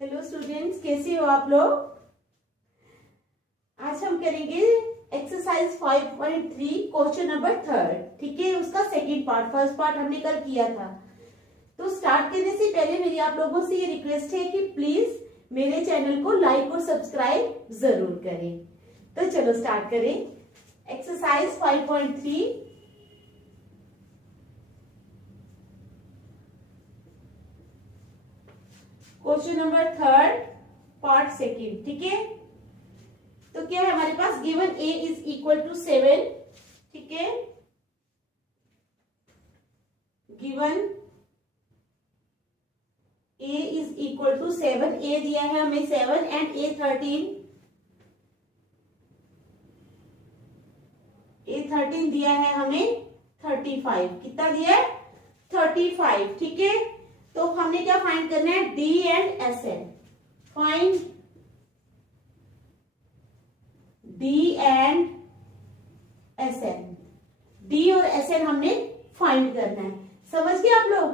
Hello students, कैसे हो आप लोग। आज हम करेंगे एक्सरसाइज 5.3 क्वेश्चन नंबर 3। ठीक है, उसका सेकंड पार्ट। फर्स्ट पार्ट हमने कल किया था। तो स्टार्ट करने से पहले मेरी आप लोगों से ये रिक्वेस्ट है कि प्लीज मेरे चैनल को लाइक और सब्सक्राइब जरूर करें। तो चलो स्टार्ट करें। Exercise 5.3 question number 3 part second. ठीक है, तो क्या है हमारे पास, given a is equal to 7। ठीक है, given a is equal to 7। a दिया है हमें 7 एंड a 13 दिया है हमें 35। कितना दिया है? 35। ठीक है, तो हमने क्या फाइंड करना है? d and sn। Find d and sn। d और sn हमने फाइंड करना है। समझ गए आप लोग।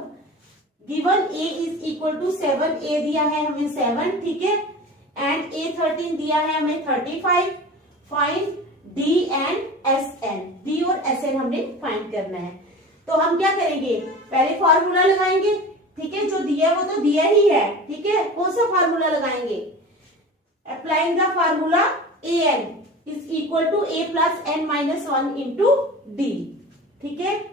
Given a is equal to 7। a दिया है हमें 7। ठीक है, एंड a 13 दिया है हमें 35। Find d and sn। d और sn हमने फाइंड करना है। तो हम क्या करेंगे, पहले फॉर्मूला लगाएंगे। ठीक है, जो दिया है वो तो दिया ही है। ठीक है, कौन सा फार्मूला लगाएंगे? Applying the formula an is equal to a plus n minus 1 into d. ठीक है,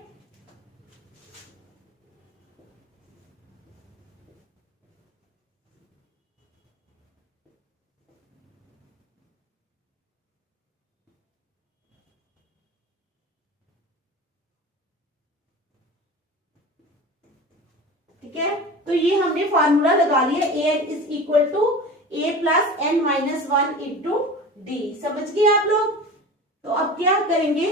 ठीक है, तो ये हमने फार्मूला लगा लिया। an is equal to a plus n minus 1 into d. समझ गए आप लोग। तो अब क्या करेंगे,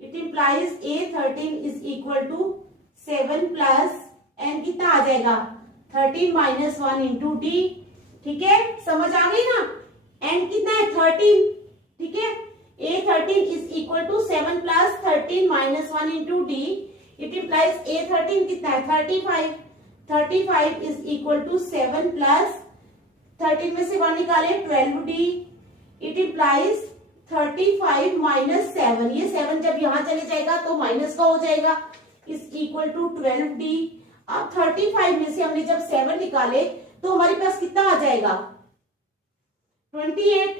it implies a 13 is equal to 7 plus n कितना आ जाएगा? 13 माइनस 1 इंटू डी। ठीक है, समझ आ गई ना। n कितना है? 13। ठीक है, a 13 is equal to 7 plus 13 minus 1 into d. It implies a 13 कितना है? 35। 35 इज इक्वल टू 7 प्लस 13 में से 1 निकाले 12d। It implies 35 minus 7। ये 7 जब यहां चले जाएगा तो माइनस का हो जाएगा, इज इक्वल टू 12d। अब 35 में से हमने जब 7 निकाले तो हमारे पास कितना आ जाएगा? 28।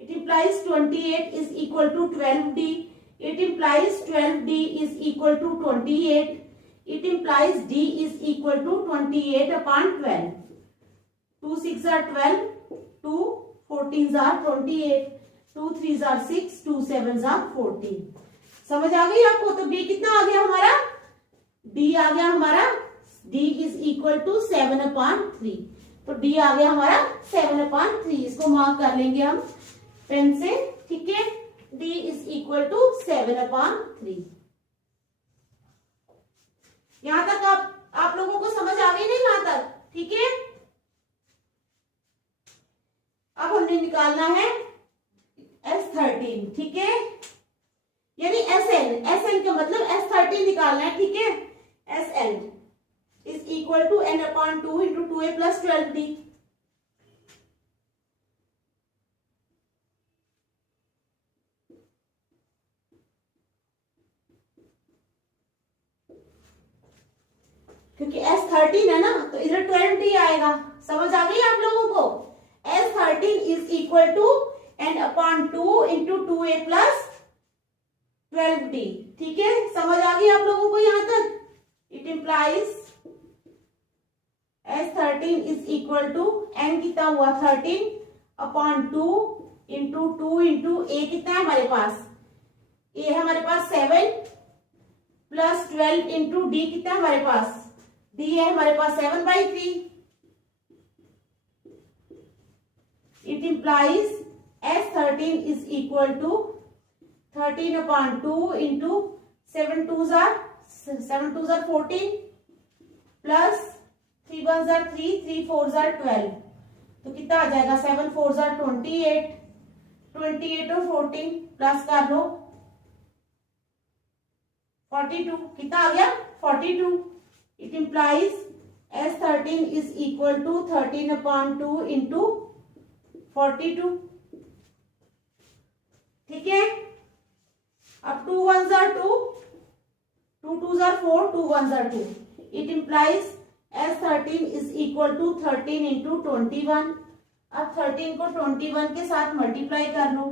It implies 28 is equal to 12d। It implies 12d is equal to 28. It implies d is equal to 28 upon 12. 2 6 are 12. 2 14s are 28. 2 3s are 6. 2 7s are 14. समझ आ गई आपको। तो b कितना आ गया हमारा? d आ गया हमारा, d is equal to 7 upon 3। तो d आ गया हमारा 7 upon 3। इसको मार्क कर लेंगे हम पेन से। ठीक है, d is equal to 7 upon 3। यहां तक आप लोगों को समझ आ गई नहीं यहां तक? ठीक है, अब हमने निकालना है S13। ठीक है, यानी SN का मतलब S13 निकालना है। ठीक है, SN is equal to n upon 2 into 2a plus 12d। क्योंकि S13 है ना, तो इधर 12d आएगा। समझ आ गई आप लोगों को। S13 is equal to n upon 2 into 2a plus 12d। ठीक है, समझ आ गई आप लोगों को यहां तक। It implies S13 is equal to n कितना हुआ? 13 अपॉन 2 इंटू 2 इंटू a कितना है हमारे पास? a है हमारे पास 7 प्लस 12 इंटू d कितना है हमारे पास? d है हमारे पास 7/3। It implies S13 is equal to 13 upon 2 into 7 2s are 14 प्लस 3 1s are 3 3 4s are 12। तो कितना आ जाएगा? 7 4s are 28। 28 और 14 प्लस कर लो 42। कितना आ गया? 42। It implies S13 is equal to 13/2 into 42। ठीक है, अब 2 1s are 2, 2 2s are 4, 2 1s are 2. It implies S13 is equal to 13 into 21. अब 13 को 21 के साथ मल्टीप्लाई कर लो।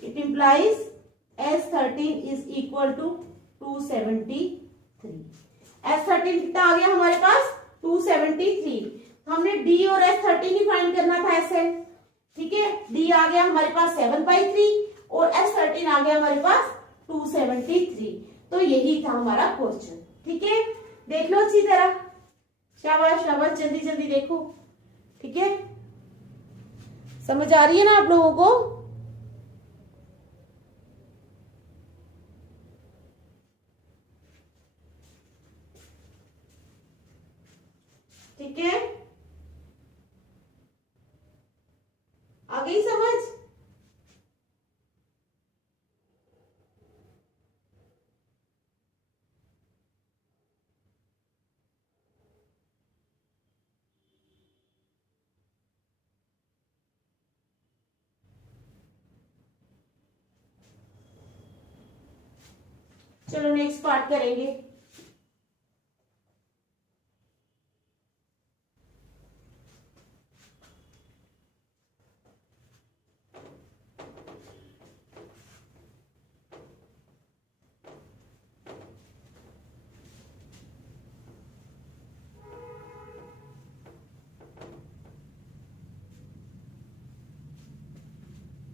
It implies S13 is equal to 273. S13 कितना आ गया हमारे पास? 273। हमने D और S13 ही फाइंड करना था SN। ठीक है, D आ गया हमारे पास 7/3 और S13 आ गया हमारे पास 273। तो यही था हमारा क्वेश्चन। ठीक है, देख लो अच्छी तरह। शाबाश शाबाश, जल्दी जल्दी देखो। ठीक है, समझ आ रही है ना आप लोगों को? ठीक है, आ गई समझ? चलो नेक्स्ट पार्ट करेंगे।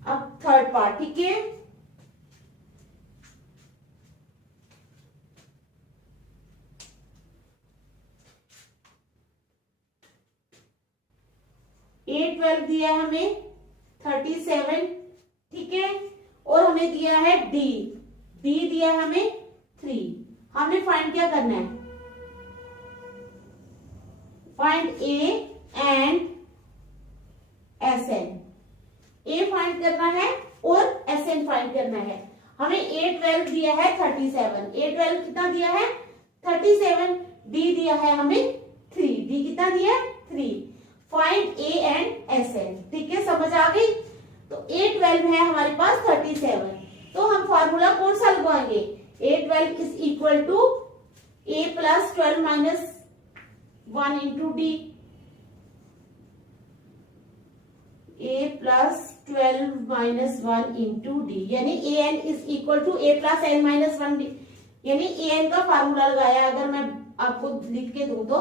अब थर्ड पार्ट। ठीक है, A12 दिया है हमें 37। ठीक है, और हमें दिया है D दिया है हमें 3। हमने फाइंड क्या करना है? Find A and SN। A find करना है और SN फाइंड करना है। हमें A12 दिया है 37। A12 कितना दिया है? 37। D दिया है हमें 3। D कितना दिया है? 3। Find A and SN। ठीक है, समझ आ गई? तो A12 है हमारे पास 37, तो हम फॉर्मूला कौन सा लगवाएंगे? A12 is equal to A plus 12 minus 1 into D। A plus 12 minus 1 into d, यानी AN is equal to A plus N minus 1D। यानी AN का फार्मूला लगाया, अगर मैं आपको लिख के दूं तो,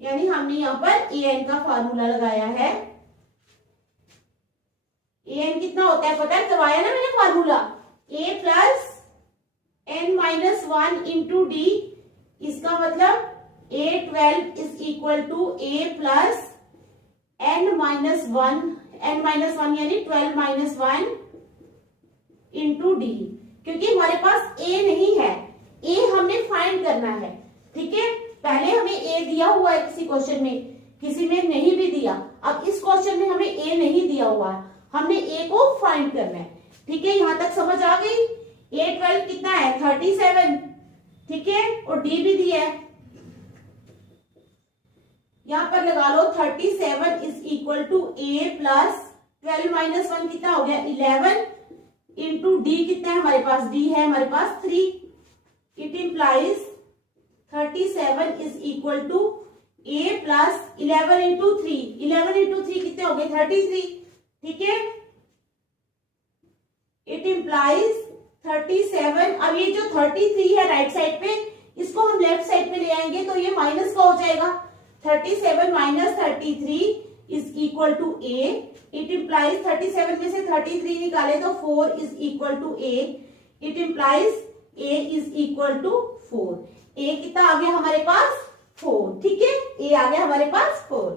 यानी हमने यहाँ पर AN का फार्मूला लगाया है। AN कितना होता है पता है? करवाया ना मैंने formula. A plus N minus 1 into d. इसका मतलब A12 is equal to A plus N minus 1 यानी 12 माइनस 1 इंटू डी। क्योंकि हमारे पास A नहीं है, A हमने फाइंड करना है। ठीक है, पहले हमें A दिया हुआ है किसी क्वेश्चन में, किसी में नहीं भी दिया। अब इस क्वेश्चन में हमें A नहीं दिया हुआ है, हमने A को फाइंड करना है। ठीक है, यहां तक समझ आ गई? A12 कितना है? 37। ठीक है, और D भी दिया है, यहां पर लगा लो 37 is equal to A plus 12 minus 1 कितना हो गया? 11 इंटू D कितना है हमारे पास? D है हमारे पास 3। It implies 37 is equal to A plus 11 into 3। 11 into 3 कितने हो गए? 33। ठीक है, इट इंप्लाइज 37। अब ये जो 33 है राइट साइड पे, इसको हम लेफ्ट साइड पे ले आएंगे तो ये माइनस का हो जाएगा। 37 minus 33 is equal to A। It implies 37 में से 33 निकाले तो 4 is equal to A। It implies A is equal to 4। A कितना आ गया हमारे पास? 4। ठीक है, A आ गया हमारे पास 4।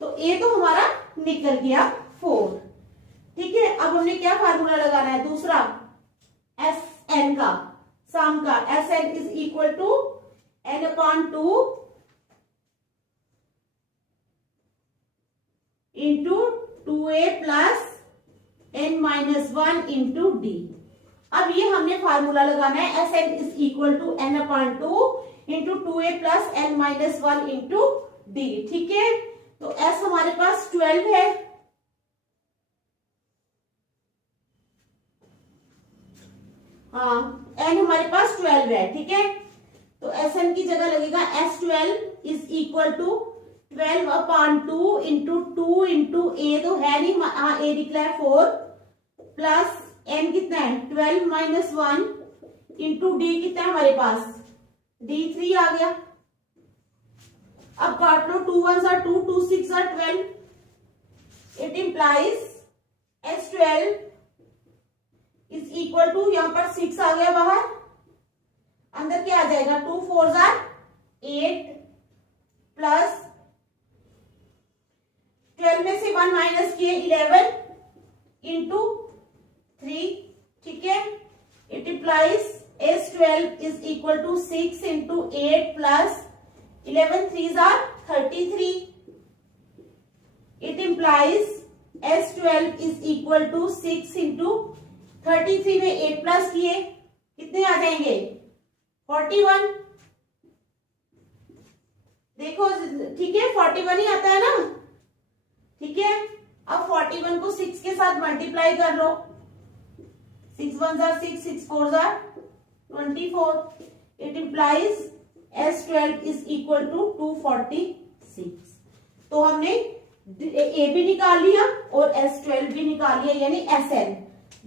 तो A तो हमारा निकल गया 4। ठीक है, अब हमने क्या फार्मूला लगाना है? दूसरा SN का, सम का। SN is equal to N/2 into 2a plus n-1 into d. अब ये हमने फार्मूला लगाना है, S N is equal to n upon 2 into 2a plus n-1 into d. ठीक है, तो s हमारे पास 12 है, हाँ n हमारे पास 12 है। ठीक है, तो एस एन की जगह लगेगा S12 is equal to 12 upon 2 into 2 into a तो है नहीं, हाँ ए निकला है 4 प्लस n कितना है 12 माइनस 1 इंटू डी कितना है हमारे पास डी 3 आ गया। अब काट लो, 2 1 are 2, 2 6 are 12, it implies S12 is equal to, यहां पर 6 आ गया बाहर, अंदर क्या आ जाएगा 2 4 are 8 प्लस 12 में से 1 माइनस किए 11 इंटू 3। ठीक है, it implies S12 is equal to 6 into 8 plus 11 3s are 33। It implies S12 is equal to 6 into 33 में 8 प्लस किए कितने आ जाएंगे 41। देखो ठीक है, 41 ही आता है ना। ठीक है, अब 41 को 6 के साथ मल्टीप्लाई कर लो, 6 1s are 6, 6 4s are 24। It implies S12 is equal to 246। तो हमने ए भी निकाल लिया और S12 भी निकाल लिया, यानी SN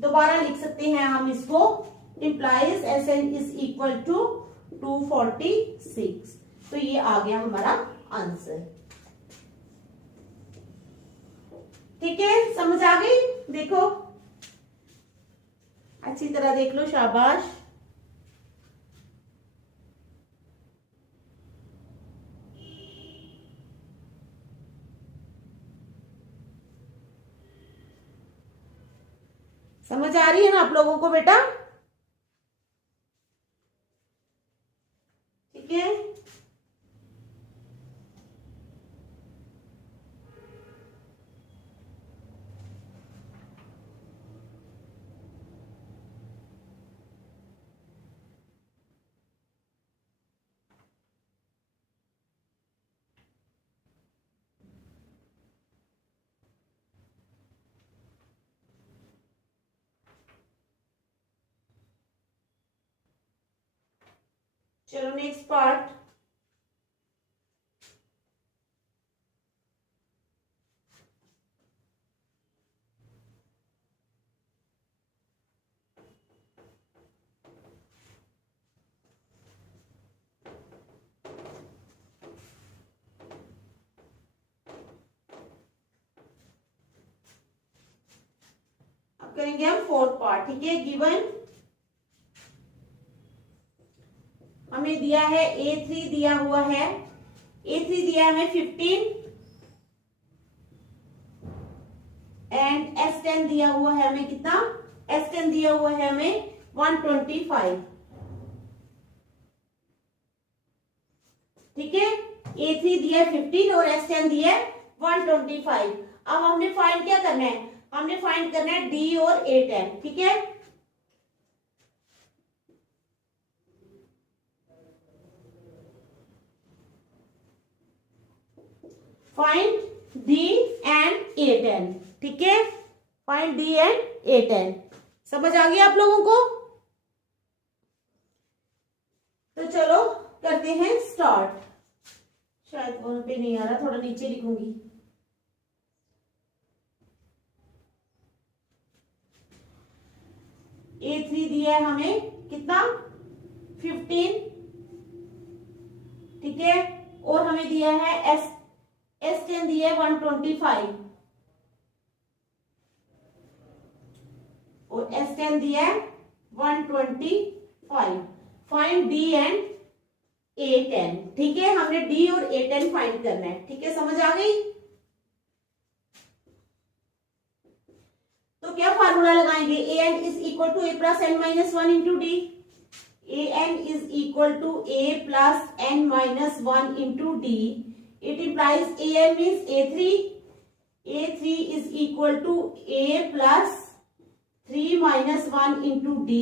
दोबारा लिख सकते हैं हम इसको, implies SN is equal to 246। तो ये आ गया हमारा आंसर। ठीक है, समझ आ गई? देखो अच्छी तरह देख लो, शाबाश। समझ आ रही है ना आप लोगों को बेटा? ठीक है, चलो नेक्स्ट पार्ट। अब करेंगे हम फोर्थ पार्ट। ठीक है, गिवन हमें दिया है A3 दिया हुआ है, A3 दिया है हमें 15 एंड S10 दिया हुआ है हमें कितना, S10 दिया हुआ है हमें 125। ठीक है, A3 दिया है 15 और S10 दिया है 125। अब हमने फाइंड क्या करना है, हमने फाइंड करना है D और A10। ठीक है, फाइंड D एंड A10। ठीक है, फाइंड D एंड A10। समझ आ गया आप लोगों को? तो चलो करते हैं स्टार्ट। शायद वहां पे नहीं आ रहा, थोड़ा नीचे लिखूंगी। A3 दिया है हमें कितना 15। ठीक है, और हमें दिया है S10 दिया है 125 और S10 दिया है 125। Find D and A10। ठीक है, हमने D और A10 फाइंड करना है। ठीक है, समझ आ गई? तो क्या फार्मूला लगाएंगे, an is equal to a plus n minus 1 into d. an is equal to a plus n minus 1 into d. It implies an means A3 A3 is equal to A plus 3 minus 1 into D.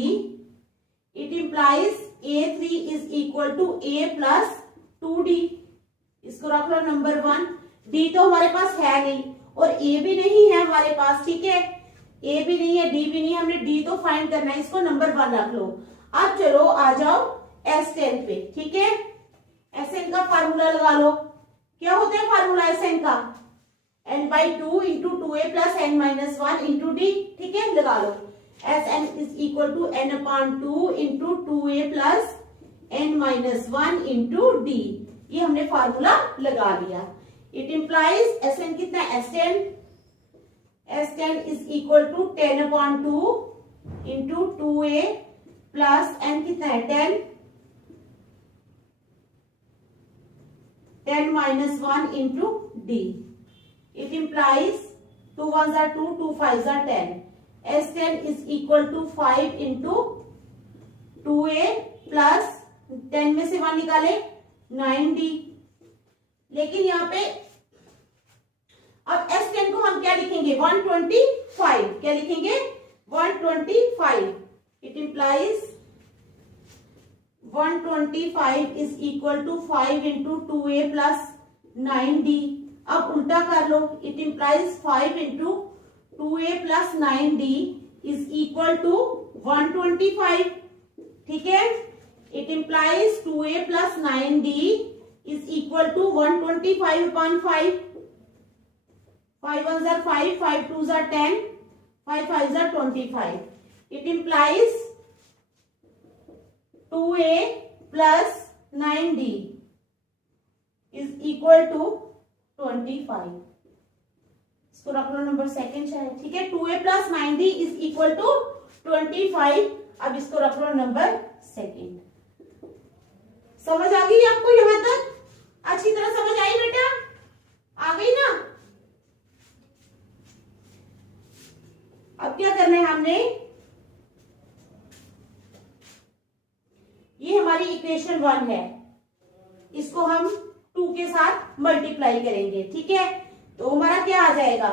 It implies A3 is equal to A plus 2D. इसको रख लो number 1. D तो हमारे पास है नहीं और A भी नहीं है हमारे पास, ठीक है, A भी नहीं है, D भी नहीं है, हमने D तो फाइंड करना है, इसको नंबर 1 रख लो. अब चलो आ जाओ S10 पे, ठीक है. Sn का फार्मूला लगा लो. क्या होता है फार्मूला Sn का? n/2 into 2a plus n minus 1 into d, ठीक है, लगा लो. Sn is equal to n/2 into 2a plus n minus 1 into d. ये हमने फार्मूला लगा लिया. इट इम्प्लाइज Sn कितना? S10 is equal to 10/2 into 2a plus n कितना है? 10 minus 1 into d. It implies 2 1s are 2, 2 5s are 10. S10 is equal to 5 into 2a plus 10 में से 1 निकाले 9d. लेकिन यहाँ पे अब S10 को हम क्या लिखेंगे? 125. क्या लिखेंगे? 125. It implies 125 is equal to 5 into 2a plus 9d. अब उल्टा कर लो. It implies 5 into 2a plus 9d is equal to 125, ठीक है. It implies 2a plus 9d is equal to 125/5. 5 1s are 5, 5 2s are 10, 5 5s are 25. It implies 2a plus 9d is equal to 25. इसको रख लो number 2 शायद, ठीक है. 2a plus 9d is equal to 25. अब इसको रख लो नंबर 2. समझ आ गई आपको? यहां तक अच्छी तरह समझ आई बेटा? आ गई ना? अब क्या करना है हमने? ये हमारी इक्वेशन 1 है, इसको हम 2 के साथ मल्टीप्लाई करेंगे, ठीक है. तो हमारा क्या आ जाएगा?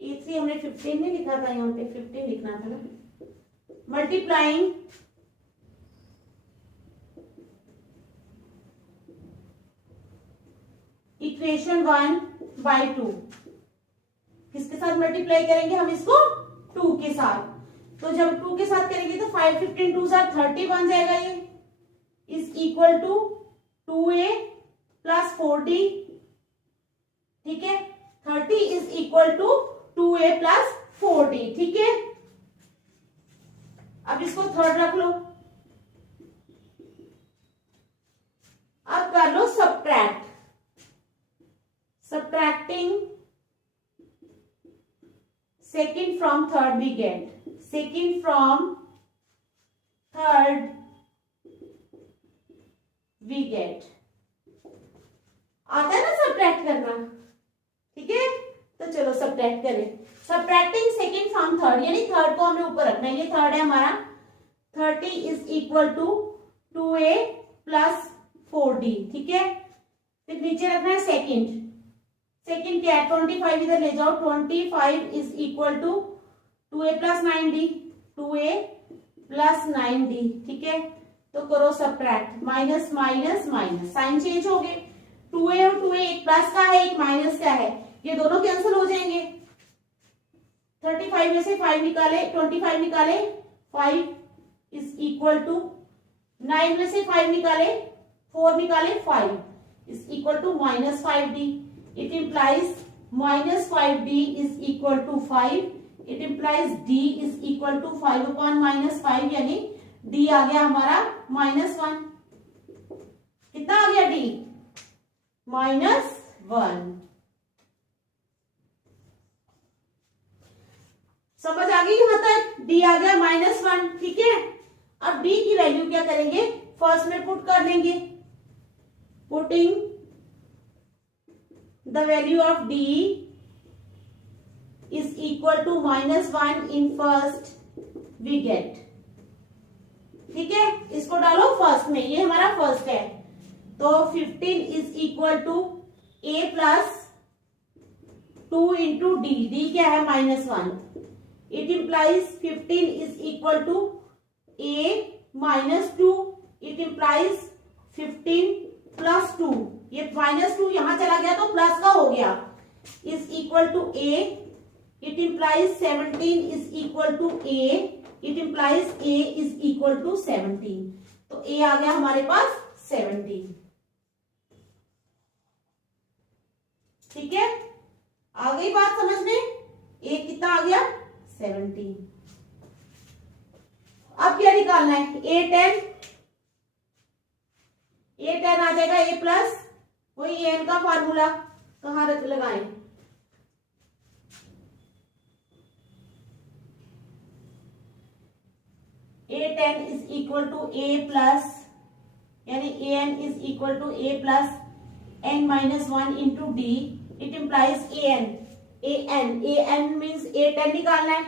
E3 हमने 15 नहीं लिखा था, यहाँ पे 15 लिखना था ना. मल्टीप्लाइंग इक्वेशन 1/2 किसके साथ मल्टीप्लाई करेंगे हम? इसको 2 के साथ. तो जब 2 के साथ करेंगे तो 5 15 2s are 30 बन जाएगा. ये is equal to 2a plus 4d, ठीक है. 30 is equal to 2a plus 4d, ठीक है. अब इसको थर्ड रख लो. अब कर लो subtract. Subtracting second from third we get. Second from third we get. आता है ना सब्ट्रैक्ट करना, ठीक है. तो चलो सब्ट्रैक्ट करें. सब्ट्रैक्टिंग सेकेंड फ्रॉम थर्ड, यानी थर्ड को हमें ऊपर रखना है. ये थर्ड है हमारा. 30 is equal to 2a plus 4d, ठीक है. फिर नीचे रखना है सेकेंड. सेकेंड क्या है? 25 इधर ले जाओ. 25 is equal to 2a plus 9d. 2a plus 9d, ठीक है. तो करो subtract. Minus minus minus, sign change हो गए. 2a और 2a एक प्लस का है एक माइनस का है, ये दोनों कैंसिल हो जाएंगे. 35 में से 5 निकाले, 25 निकाले, 5 इज इक्वल टू 9 में से 5 निकाले, 4 निकाले, 5 is equal to minus 5d. It implies minus 5d is equal to 5. It implies d is equal to 5/-5, यानी d आ गया हमारा -1. कितना आ गया d? -1. समझ आ गई यहां तक? d आ गया -1, ठीक है. अब d की वैल्यू क्या करेंगे? फर्स्ट में पुट कर लेंगे. Putting the value of d is equal to -1 in first we get, ठीक है. इसको डालो फर्स्ट में, ये हमारा फर्स्ट है. तो 15 is equal to a plus 2 into d, d क्या है -1, it implies 15 is equal to a -2, it implies 15 plus 2, ये -2 यहां चला गया तो प्लस का हो गया, is equal to a, it implies 17 is equal to a, it implies a is equal to 17, तो a आ गया हमारे पास 17। ठीक है, आ गई बात समझ में, a कितना आ गया 17। अब क्या निकालना है, a10 आ जाएगा a प्लस वही an का फार्मूला कहां लगाएं, a10 is equal to a plus, यानी an is equal to a plus n minus 1 into d, it implies an means a10 निकालना है,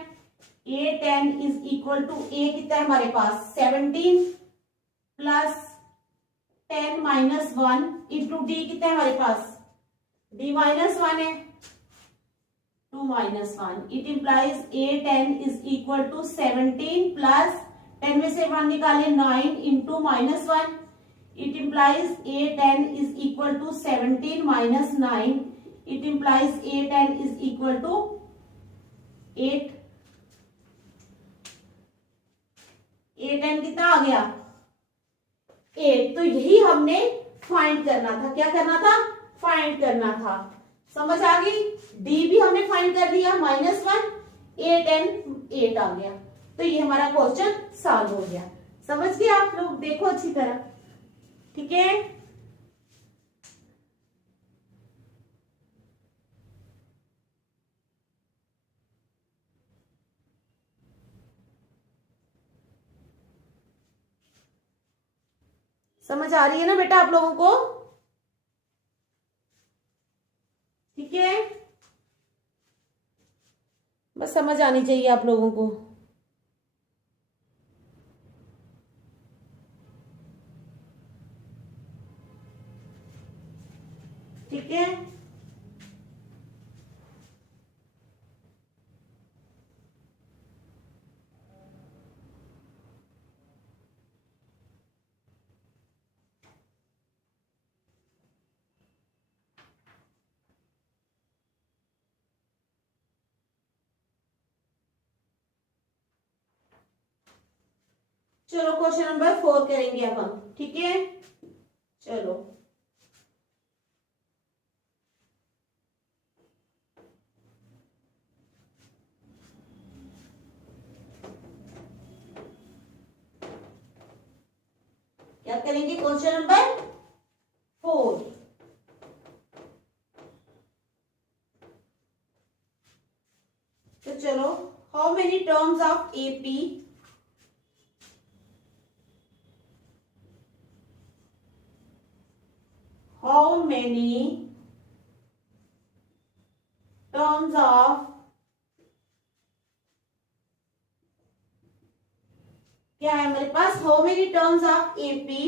a10 is equal to a कितना है हमारे पास 17 प्लस 10 माइनस 1 इंटू डी कितना है हमारे पास d माइनस 1 है 2 minus 1, it implies a10 is equal to 17 plus 10 में से 1 निकाले 9 into -1, it implies a10 is equal to 17 minus 9, it implies a10 is equal to 8, a10 कितना आ गया 8। तो यही हमने फाइंड करना था, क्या करना था, फाइंड करना था, समझ आ गई। d भी हमने फाइंड कर लिया -1, a10 8 आ गया, तो ये हमारा क्वेश्चन सॉल्व हो गया। समझ गए आप लोग, देखो अच्छी तरह, ठीक है। समझ आ रही है ना बेटा आप लोगों को, ठीक है, बस समझ आनी चाहिए आप लोगों को। ठीक है, चलो क्वेश्चन नंबर 4 करेंगे अब हम, ठीक है। चलो क्या करेंगे, क्वेश्चन नंबर 4। तो चलो, how many terms of AP how many terms of क्या है हमारे पास, how many terms of AP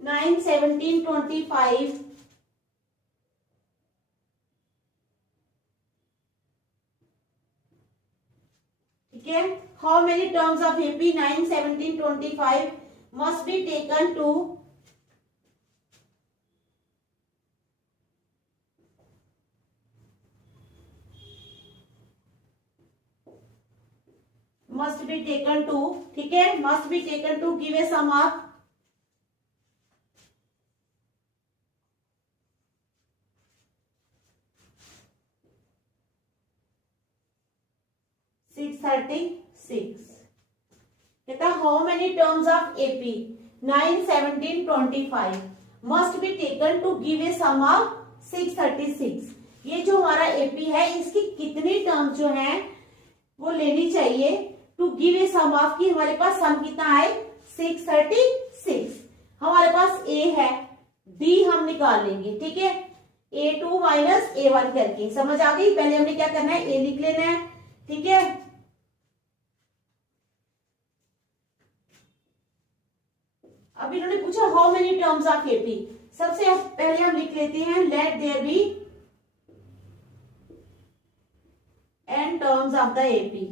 9, 17, 25 ठीक है, how many terms of AP 9, 17, 25 must be taken to must be taken to, ठीक है, must be taken to give a sum of 636। कहता how many terms of AP 9, 17, 25 must be taken to give a sum of 636। ये जो हमारा AP है इसकी कितनी term जो है वो लेनी चाहिए to give a sum of, की हमारे पास सम कितना है 636। हमारे पास A है, D हम निकाल लेंगे, ठीक है, A2 माइनस A1 करके, समझ आ गई। पहले हमने क्या करना है, A लिख लेना है, ठीक है। अब इन्होंने पूछा how many terms of AP, सबसे पहले हम लिख लेते हैं let there be terms of the AP.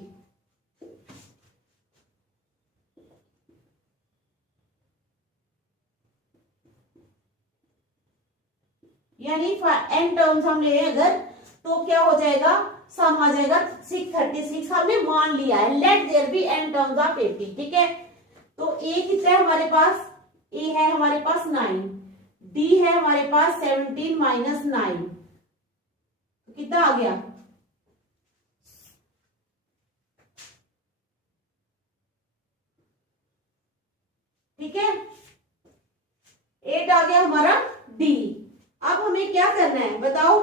यानी n टर्म्स हम ले अगर तो क्या हो जाएगा, सम आ जाएगा 636 हमने मान लिया है। Let there be n terms of AP, ठीक है। तो a कितना है हमारे पास, a है हमारे पास 9, d है हमारे पास 17 माइनस 9, तो कितना आ गया, ठीक है। 8 आ गया हमारा d। अब हमें क्या करना है बताओ,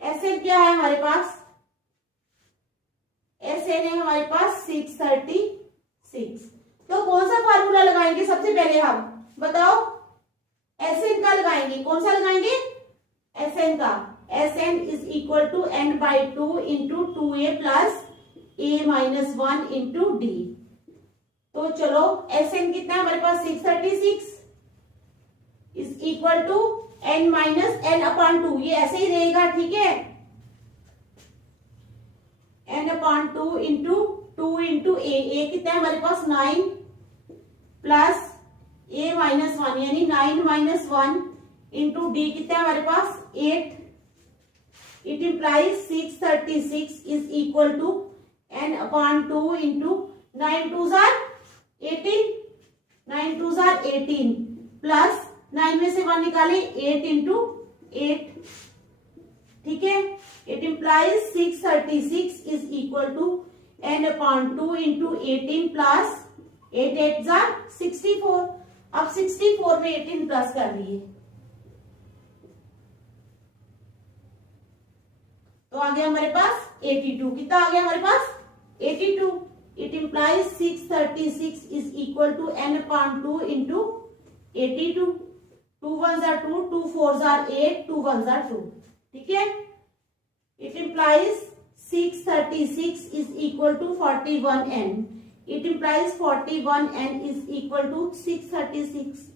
एसएन क्या है हमारे पास, एसएन है हमारे पास 636। तो कौन सा फार्मूला लगाएंगे सबसे पहले हम बताओ, एसएन का लगाएंगे, कौन सा लगाएंगे, एसएन का। S N is equal to n by 2 into 2a plus a minus 1 into d. तो चलो एसएन कितना है हमारे पास 636 is equal to n minus n upon 2, ये ऐसे ही रहेगा, ठीक है। n upon 2 into 2 into a कितना है हमारे पास 9 प्लस a माइनस 1 यानी 9 माइनस 1 इंटू डी कितना है हमारे पास 8। It implies 636 is equal to n upon 2 into 9 2 जार 18, 9 2 जार 18 प्लस 9 में से 1 निकाले 8 इंटू 8, ठीक है। It implies 636 is equal to n upon 2 into 18 plus 8 8 जा 64। अब 64 में 18 प्लस कर दिए तो आ गया हमारे पास 82। कितना आ गया हमारे पास 82। It implies 636 is equal to n upon 2 into 82। 2 1 जार 2, 2 4 जार 8, 2 1 जार 2, ठीक है। It implies 636 is equal to 41n। It implies 41n is equal to 636।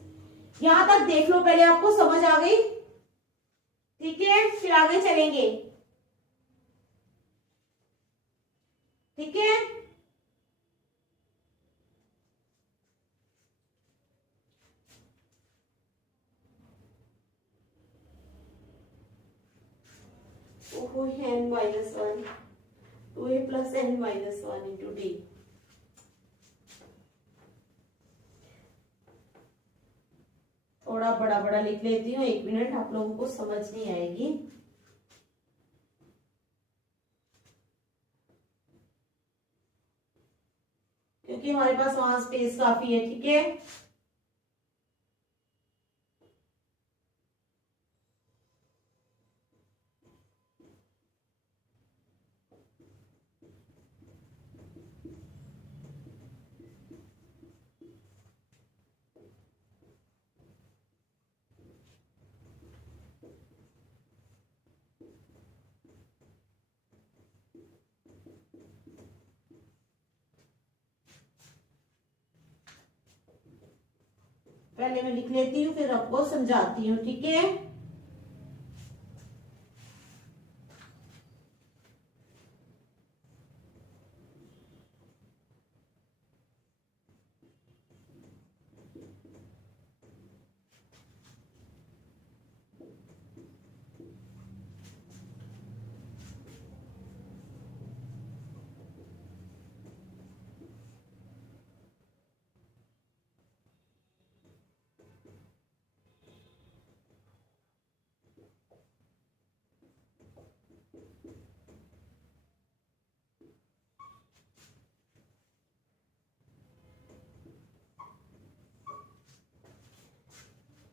यहां तक देख लो पहले, आपको समझ आ गई, ठीक है। फिर आगे चलेंगे, ठीक है। ओहो n minus 1, 2a plus n minus 1 into D. थोड़ा बड़ा बड़ा लिख लेती हूँ, 1 मिनट, आप लोगों को समझ नहीं आएगी। क्योंकि हमारे पास वहां स्पेस काफी है, ठीक है। पहले मैं लिख लेती हूँ फिर आपको समझाती हूँ, ठीक है।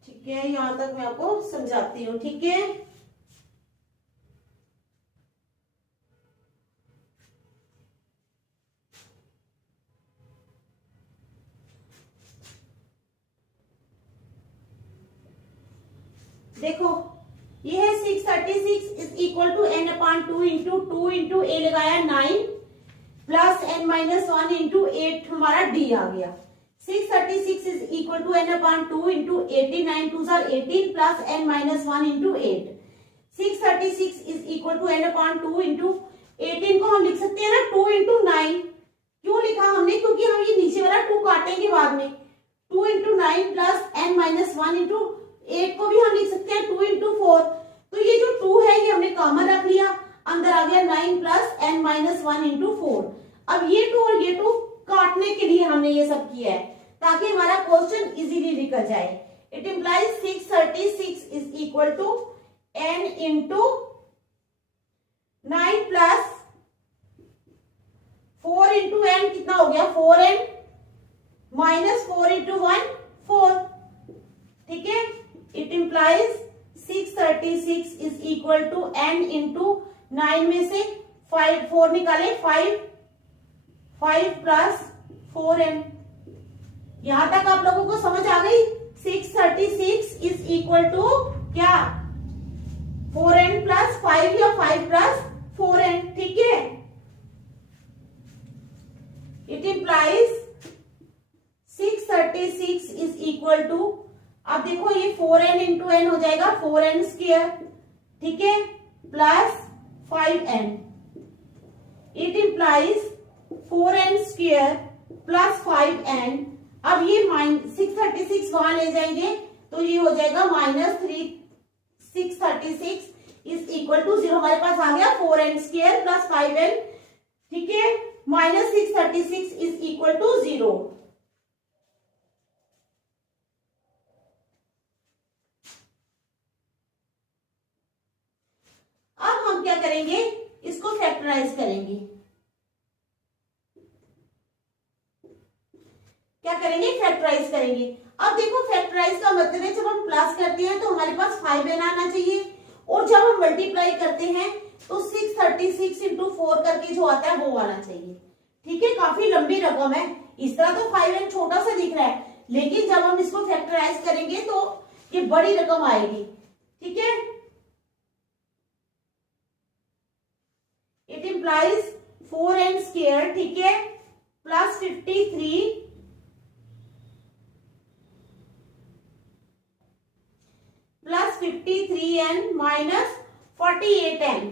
ठीक है, यहां तक मैं आपको समझाती हूँ, ठीक है। देखो ये है 636 is equal to n upon 2 into 2 into a लगाया 9 प्लस n माइनस 1 इंटू 8 हमारा d आ गया। 636 is equal to n upon 2 into 89 2 जार 18 plus n minus 1 into 8। 636 is equal to n upon 2 into 18 को हम लिख सकते हैं ना 2 इंटू 9। क्यों लिखा हमने? क्योंकि हम ये नीचे वाला 2 काटेंगे बाद में। 2 into 9 plus n minus 1 into 8 को भी हम लिख सकते हैं 2 इंटू 4। तो ये जो 2 है ये हमने कॉमन रख लिया, अंदर आ गया 9 प्लस n माइनस 1 इंटू 4। अब ये 2 और ये 2 काटने के लिए हमने ये सब किया है ताकि हमारा क्वेश्चन इजीली निकल जाए। It implies 636 is equal to n into 9 plus 4 into n कितना हो गया 4n माइनस 4 इंटू 1 4। ठीक है, it implies 636 is equal to n into 9 में से 4 निकाले 5 प्लस 4n। यहां तक आप लोगों को समझ आ गई? 636 इज इक्वल टू क्या 4n प्लस 5 या 5 प्लस 4n। ठीक है, it implies 636 is equal to, अब देखो ये 4n इंटू n हो जाएगा 4n स्क्वायर, ठीक है, plus 5n। It implies 4n square plus 5n। अब ये 636 वहां ले जाएंगे तो ये हो जाएगा माइनस 636 इज इक्वल टू 0। हमारे पास आ गया 4n स्क्वायर प्लस 5n। ठीक है, माइनस 636 इज इक्वल टू 0। अब हम क्या करेंगे? इसको फैक्टराइज करेंगे। क्या करेंगे? फैक्टराइज करेंगे। अब देखो फैक्टराइज का मतलब है जब हम प्लस करते हैं तो हमारे पास 5n आना चाहिए, और जब हम मल्टीप्लाई करते हैं तो 636 इंटू 4 करके जो आता है वो आना चाहिए। ठीक है, काफी लंबी रकम है। इस तरह तो 5n छोटा सा दिख रहा है, लेकिन जब हम इसको फैक्टराइज करेंगे तो ये बड़ी रकम आएगी। ठीक है, इट इम्प्लाइज 4n स्क्वायर, ठीक है, plus 53 plus 53n minus 48n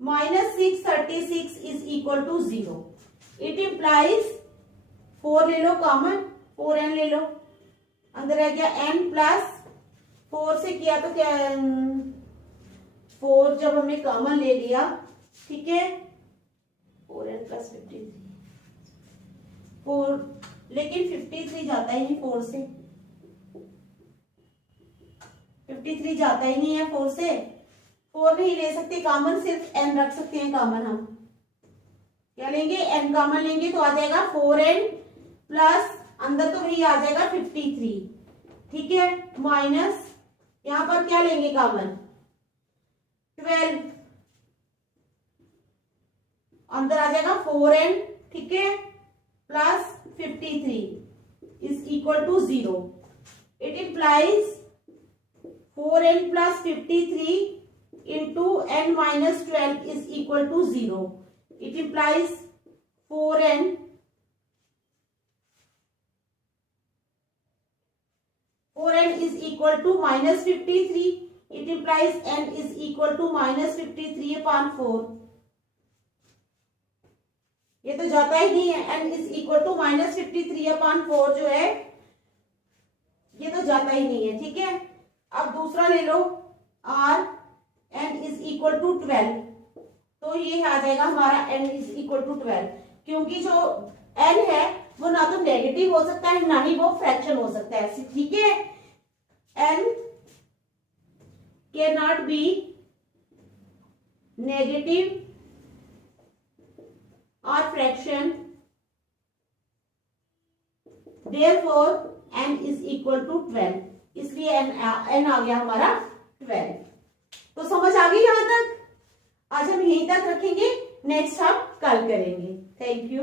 minus 636 is equal to 0। It implies 4 ले लो कॉमन, 4n ले लो, अंदर आ गया n प्लस 4 से किया तो क्या 4 जब हमने कॉमन ले लिया, ठीक है, 4n प्लस 53 4, लेकिन 53 जाता ही नहीं 4 से, 53 जाता ही नहीं है 4 से। 4 नहीं ले सकते कॉमन, सिर्फ n रख सकते हैं कॉमन। हम क्या लेंगे? n कॉमन लेंगे तो आ जाएगा 4n प्लस अंदर तो वही आ जाएगा 53, ठीक है, माइनस यहां पर क्या लेंगे कॉमन 12, अंदर आ जाएगा 4n, ठीक है, plus 53 is equal to 0। It implies 4n plus 53 into n minus 12 is equal to 0. It implies 4n is equal to minus 53. It implies n is equal to minus 53 upon 4. ये तो जाता ही नहीं है, n is equal to minus 53 upon 4 जो है ये तो जाता ही नहीं है। ठीक है, अब दूसरा ले लो r n is equal to 12, तो ये आ जाएगा हमारा n इज इक्वल टू 12, क्योंकि जो n है वो ना तो नेगेटिव हो सकता है ना ही वो फ्रैक्शन हो सकता है। ठीक है, n can not be negative और fraction, therefore n is equal to 12, इसलिए n आ गया हमारा 12। तो समझ आ गई यहां तक? आज हम यहीं तक रखेंगे, नेक्स्ट हम कल करेंगे। Thank you.